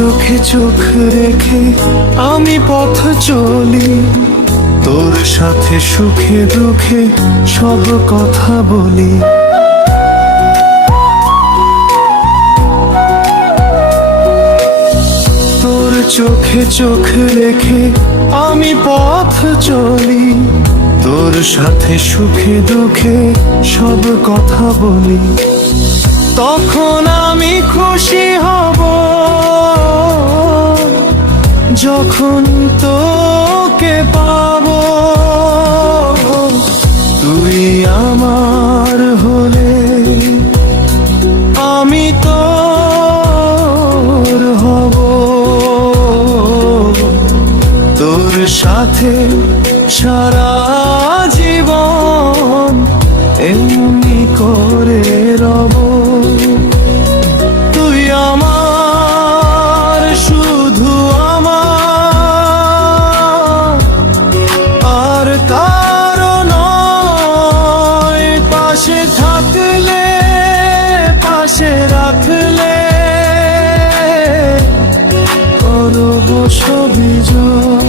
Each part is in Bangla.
চোখে চোখ রেখে আমি পথ চলি, তোর সাথে সুখে দুঃখে সব কথা বলি। তোর চোখে চোখ রেখে আমি পথ চলি, তোর সাথে সুখে দুঃখে সব কথা বলি। তখন আমি খুশি হব যখন তোকে পাবো। তুই আমার হলে আমি তোর হব, তোর সাথে সারা জীবন এমনি করে রব। তুই আমার, শুধু আমার, আর কারো নয়। পাশে থাকলে, পাশে রাখলে করব সবই জয়।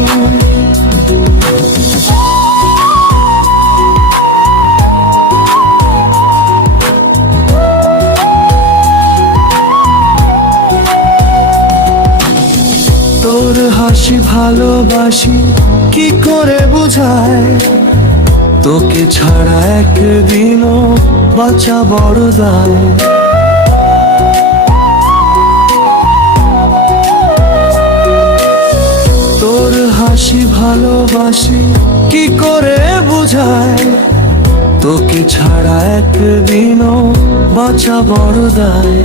তোর হাসি ভালোবাসি কি করে বুঝায়, তোকে ছাড়া একদিনও বাঁচা বড় দায়। তোর হাসি ভালোবাসি কি করে বুঝায়, তোকে ছাড়া একদিনও বাঁচা বড় দায়।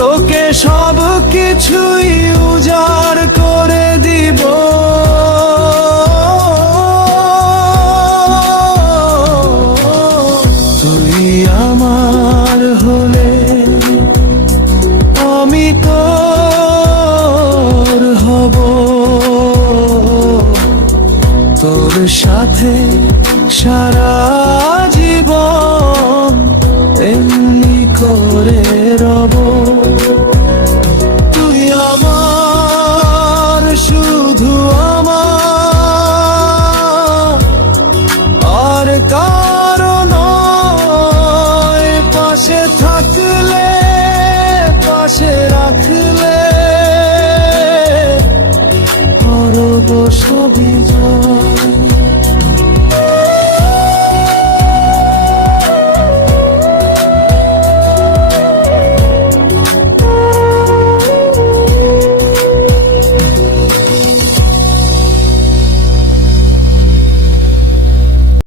তোকে সব কিছুই উজাড় করে দিব।